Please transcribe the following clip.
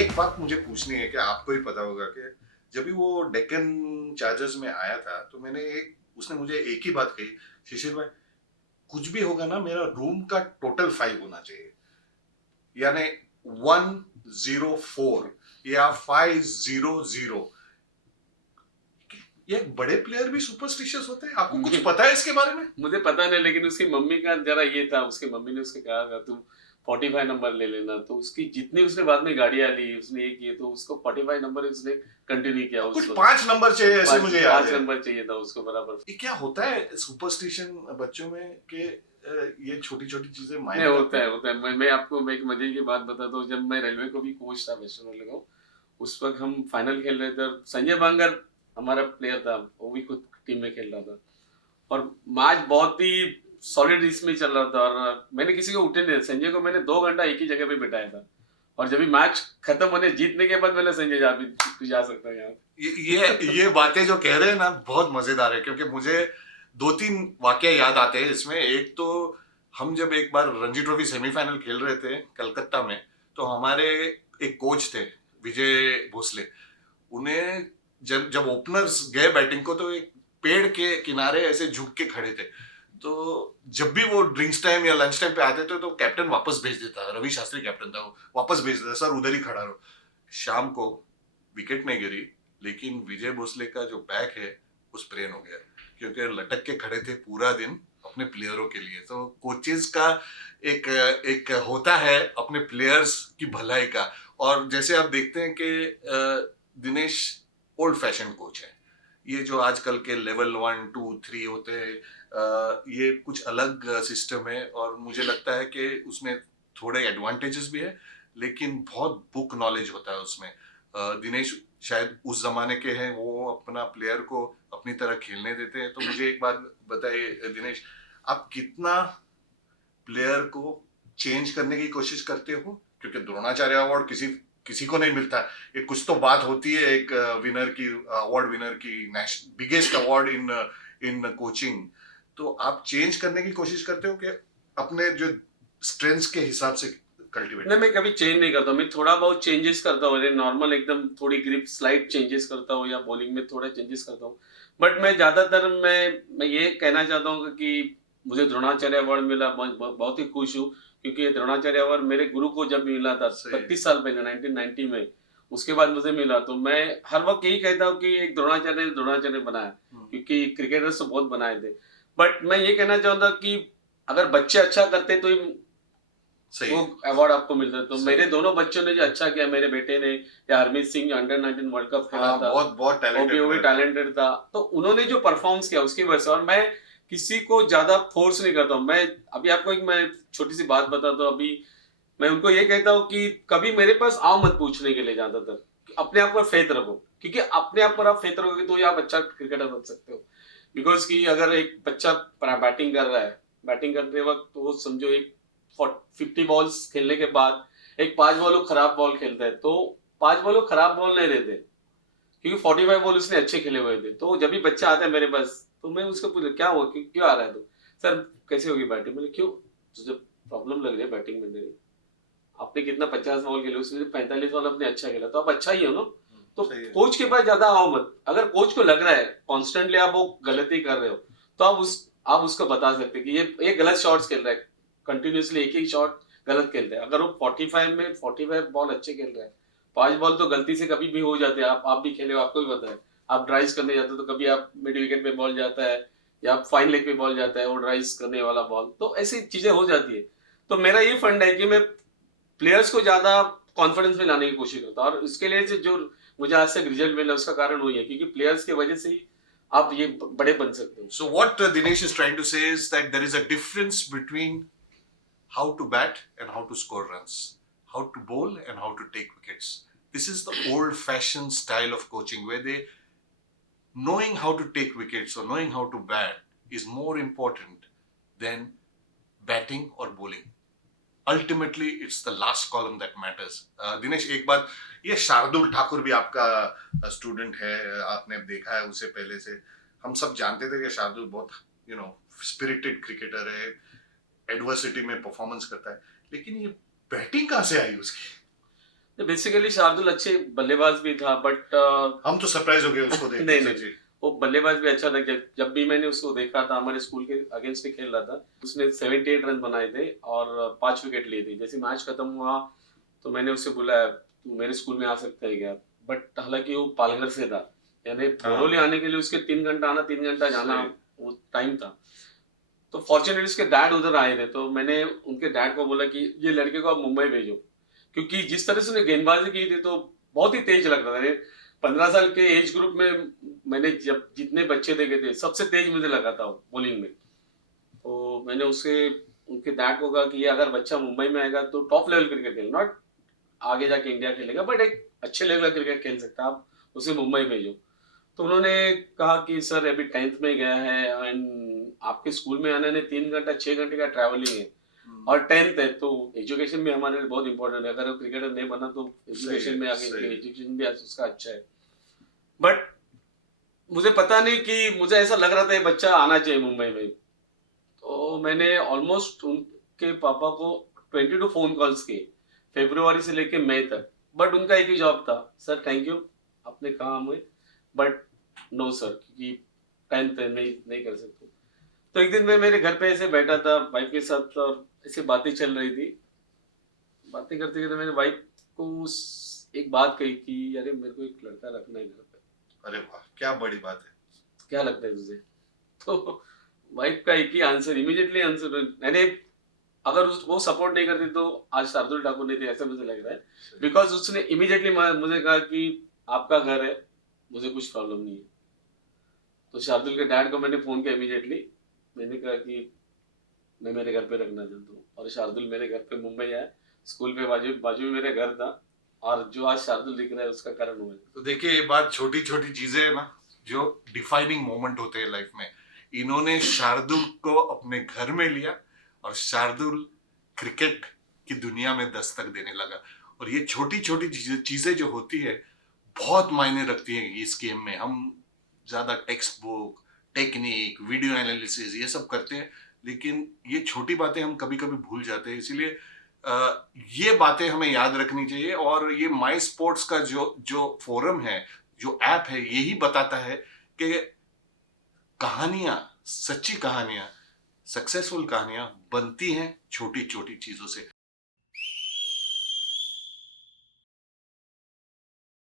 एक बात मुझे पूछनी है कि आपको ही पता होगा कि जब भी वो डेक्कन चार्जर्स में आया था तो मैंने एक उसने मुझे एक ही बात कही, शिशिर भाई कुछ भी होगा ना मेरा रूम का टोटल 5 होना चाहिए, यानी 104 या 500। ये बड़े प्लेयर भी सुपरस्टिशियस होते हैं, आपको कुछ पता है इसके बारे में? मुझे पता नहीं, लेकिन उसकी मम्मी का जरा ये था, उसकी मम्मी ने उसके कहा था तू 45 नंबर ले लेना, तो उसकी जितनी उसने बाद में गाड़ियां ली उसने ये किए, तो उसको 45 नंबर उसने कंटिन्यू किया। कुछ उसको 5 नंबर चाहिए ऐसे मुझे याद 5 है। नंबर चाहिए था उसको बराबर। ये क्या होता है सुपरस्टिशन बच्चों में कि ये छोटी छोटी चीजें नहीं, मायने होता रखती है हैं? होता है। मैं आपको एक मजे की बात बताता हूँ। जब मैं रेलवे को भी कोच था वेस्टर्न रेलवे का, उस वक्त हम फाइनल खेल रहे थे और संजय बांगर हमारा प्लेयर था, वो भी खुद टीम में खेल रहा था और मैच बहुत ही सॉलिड इसमें चल रहा था और मैंने किसी को उठे नहीं, संजय को मैंने 2 घंटा एक ही जगह पे बिठाया था और जब भी मैच खत्म होने जीतने के बाद मैंने संजय जा भी तू जा सकता है यहाँ। ये बातें जो कह रहे हैं ना बहुत मजेदार है, क्योंकि मुझे 2-3 वाकया याद आते हैं इसमें। एक तो हम जब एक बार रणजी ट्रॉफी सेमीफाइनल खेल रहे थे कलकत्ता में, तो हमारे एक कोच थे विजय भोसले। उन्हें जब जब ओपनर्स गए बैटिंग को तो एक पेड़ के किनारे ऐसे झुक के खड़े थे। तो जब भी वो ड्रिंक्स टाइम या लंच टाइम पे आते थे तो कैप्टन वापस भेज देता, रवि शास्त्री कैप्टन था, वो वापस भेज देता, सर उधर ही खड़ा रहो। शाम को विकेट नहीं गिरी, लेकिन विजय भोसले का जो बैक है वो स्प्रेन हो गया, क्योंकि लटक के खड़े थे पूरा दिन अपने प्लेयरों के लिए। तो कोचेस का एक एक होता है अपने प्लेयर्स की भलाई का। और जैसे आप देखते हैं कि दिनेश ओल्ड फैशन कोच है। ये जो आजकल के लेवल 1, 2, 3 होते हैं, ये कुछ अलग सिस्टम है और मुझे लगता है कि उसमें थोड़े एडवांटेजेस भी है, लेकिन बहुत बुक नॉलेज होता है उसमें। दिनेश शायद उस जमाने के हैं, वो अपना प्लेयर को अपनी तरह खेलने देते हैं। तो मुझे एक बात बताइए दिनेश, आप कितना प्लेयर को चेंज करने की कोशिश करते हो? क्योंकि द्रोणाचार्य अवार्ड किसी किसी को नहीं मिलता। एक कुछ तो बात होती है एक विनर की, अवार्ड विनर की, biggest award in in coaching. तो आप चेंज करने की कोशिश करते हो कि अपने जो स्ट्रेंथ्स के हिसाब से कल्टीवेट? नहीं, मैं कभी चेंज नहीं करता हूँ। मैं थोड़ा बहुत चेंजेस करता हूँ, नॉर्मल एकदम थोड़ी ग्रिप स्लाइड चेंजेस करता हूँ या बॉलिंग में थोड़ा चेंजेस करता हूँ। बट मैं ज्यादातर मैं ये कहना चाहता हूँ कि मुझे द्रोणाचार्य अवार्ड मिला, बहुत ही खुश हूँ, क्योंकि द्रोणाचार्य अवार्ड मेरे गुरु को जब मिला था 32 साल पहले 1990 में, उसके बाद मुझे मिला। तो मैं हर वक्त यही कहता हूँ कि एक द्रोणाचार्य द्रोणाचार्य बनाया, क्योंकि क्रिकेटर्स तो बहुत बनाए थे। बट मैं ये कहना चाहता कि अगर बच्चे अच्छा करते तो सही वो है। अवार्ड आपको मिलता है। तो सही मेरे है। दोनों बच्चों ने जो अच्छा किया, मेरे बेटे ने या हरमीत सिंह जो अंडर 19 वर्ल्ड कप खेला हाँ, था, बहुत बहुत वो टैलेंटेड भी प्लेयर था। टैलेंटेड था। तो उन्होंने जो परफॉर्मेंस किया उसकी वजह से, और मैं किसी को ज्यादा फोर्स नहीं करता हूँ। मैं अभी आपको एक मैं छोटी सी बात बताता हूँ। अभी मैं उनको ये कहता हूँ कि कभी मेरे पास आओ मत पूछने के लिए, ज्यादातर अपने आप पर फेथ रखो, क्योंकि अपने आप पर आप फेथ रखोगे तो ही आप अच्छा क्रिकेटर बन सकते हो। बिकॉज कि अगर एक बच्चा बैटिंग कर रहा है, बैटिंग करते वक्त तो वो समझो एक 50 बॉल्स खेलने के बाद एक 5 बॉल खराब बॉल खेलता है, तो 5 बॉल खराब बॉल नहीं रहते, क्योंकि 45 बॉल उसने अच्छे खेले हुए थे। तो जब भी बच्चा आता है मेरे पास तो मैं उसको पूछता क्या हुआ, क्यों आ रहा है? तो सर कैसे होगी बैटिंग? मैंने क्यों, तुझे प्रॉब्लम लग रही है बैटिंग में? मेरी आपने कितना 50 बॉल खेले, उसमें 45 बॉल अपने अच्छा खेला, तो आप अच्छा ही हो ना। तो कोच के पास ज्यादा आओ मत। अगर कोच को लग रहा है कॉन्स्टेंटली आप वो गलती कर रहे हो, तो आप उसको बता सकते कि ये गलत शॉट्स खेल रहा है, कंटिन्यूसली एक ही शॉट गलत खेलते हैं। अगर वो 45 में 45 बॉल अच्छे खेल रहा है, 5 बॉल तो गलती से कभी भी हो जाते हैं। आप भी खेले हो, आपको भी पता है। आप ड्राइव करने जाते हो तो कभी आप मिड विकेट पे बॉल जाता है या फाइन लेग पे बॉल जाता है, वो ड्राइव करने वाला बॉल, तो ऐसी चीजें हो जाती है। तो मेरा ये फंड है कि मैं प्लेयर्स को ज्यादा कॉन्फिडेंस में लाने की कोशिश करता हूँ, और इसके लिए जो मुझे आज तक रिजल्ट मिला उसका कारण वही है, क्योंकि प्लेयर्स की वजह से ही आप ये बड़े बन सकते हो। So what Dinesh is trying to say is that there is a difference between how to bat and how to score runs, how to bowl and how to take wickets. This is the old-fashioned style of coaching where they knowing how to take wickets or knowing how to bat is more important than batting or bowling. Ultimately, it's the last column that matters. Dinesh एक बात, ये शार्दुल ठाकुर भी आपका student है, आपने देखा है उसे पहले से। हम सब जानते थे कि शार्दुल बहुत स्पिरिटेड क्रिकेटर है, एडवर्सिटी में परफॉर्मेंस करता है, लेकिन ये बैटिंग कहाँ से आई उसकी? बेसिकली शार्दुल अच्छे बल्लेबाज भी था, बट हम तो सरप्राइज हो गए उसको देख नहीं, के नहीं। जी। वो बल्लेबाज भी अच्छा था। जब जब भी मैंने उसको देखा था, हमारे स्कूल के अगेंस्ट ही खेल रहा था, उसने 78 रन बनाए थे और 5 विकेट लिए थे। जैसे मैच खत्म हुआ तो मैंने उससे बोला, तू मेरे स्कूल में आ सकता है क्या? बट हालांकि वो पालघर से था, यानी हाँ। बरौली आने के लिए उसके 3 घंटा आना, 3 घंटा जाना, सही। वो टाइम था। तो फॉर्चुनेटली उसके डैड उधर आए थे, तो मैंने उनके डैड को बोला कि ये लड़के को आप मुंबई भेजो, क्योंकि जिस तरह से उसने गेंदबाजी की थी तो बहुत ही तेज लग रहा था। 15 साल के एज ग्रुप में मैंने जब जितने बच्चे देखे थे, सबसे तेज मुझे लगा था बॉलिंग में। तो मैंने उससे उनके डैड को कहा कि ये अगर बच्चा मुंबई में आएगा तो टॉप लेवल क्रिकेट खेल, नॉट आगे जाके इंडिया खेलेगा, बट एक अच्छे लेवल का क्रिकेट खेल सकता है, आप उसे मुंबई भेजो। तो उन्होंने कहा कि सर अभी 10th में गया है एंड आपके स्कूल में आने में 3 घंटा 6 घंटे का ट्रैवलिंग है और 10th है, तो एजुकेशन भी हमारे लिए बहुत इंपॉर्टेंट है। अगर वो क्रिकेटर नहीं बना तो एजुकेशन में आगे, सही। एजुकेशन भी आज उसका अच्छा है। बट मुझे पता नहीं कि मुझे ऐसा लग रहा था ये बच्चा आना चाहिए मुंबई में। तो मैंने ऑलमोस्ट उनके पापा को 22 फोन कॉल्स किए, फरवरी से लेके मई तक, बट उनका एक ही जवाब था, सर थैंक यू आपने कहा हमें, बट नो सर, क्योंकि 10th है, नहीं कर सकते। तो एक दिन मैं मेरे घर पे ऐसे बैठा था वाइफ के साथ और ऐसे बातें चल रही थी। बातें करते करते मैंने वाइफ को एक बात कही कि अरे मेरे को एक लड़का रखना है घर पे, अरे वाह, क्या बड़ी बात है। क्या लगता है तुझे? तो वाइफ का एक ही आंसर, इमीडिएटली आंसर, मैंने अगर वो सपोर्ट नहीं करती तो आज शार्दुल ठाकुर नहीं थे, ऐसा मुझे लग रहा है। बिकॉज उसने इमीडिएटली मुझे कहा कि आपका घर है, मुझे कुछ प्रॉब्लम नहीं है। तो शार्दुल के डैड को मैंने फोन किया इमीडिएटली, मैंने कहा कि मैं मेरे घर पे रखना चाहता हूँ, और शार्दुल मेरे घर पे मुंबई आया, स्कूल पे बाजू बाजू में मेरे घर था, और जो आज शार्दुल दिख रहा है उसका कारण हुआ है। तो देखिए, ये बात छोटी छोटी चीजें है ना, जो डिफाइनिंग मोमेंट होते हैं लाइफ में। इन्होंने शार्दुल को अपने घर में लिया और शार्दुल क्रिकेट की दुनिया में दस्तक देने लगा। और ये छोटी छोटी चीजें जो होती है बहुत मायने रखती है इस गेम में। हम ज्यादा text book, technique, video analysis ये सब करते हैं, लेकिन ये छोटी बातें हम कभी कभी भूल जाते हैं। इसलिए ये बातें हमें याद रखनी चाहिए। और ये माई स्पोर्ट्स का जो जो फोरम है, जो ऐप है, यही बताता है कि कहानियां, सच्ची कहानियां, सक्सेसफुल कहानियां बनती हैं छोटी छोटी चीजों से।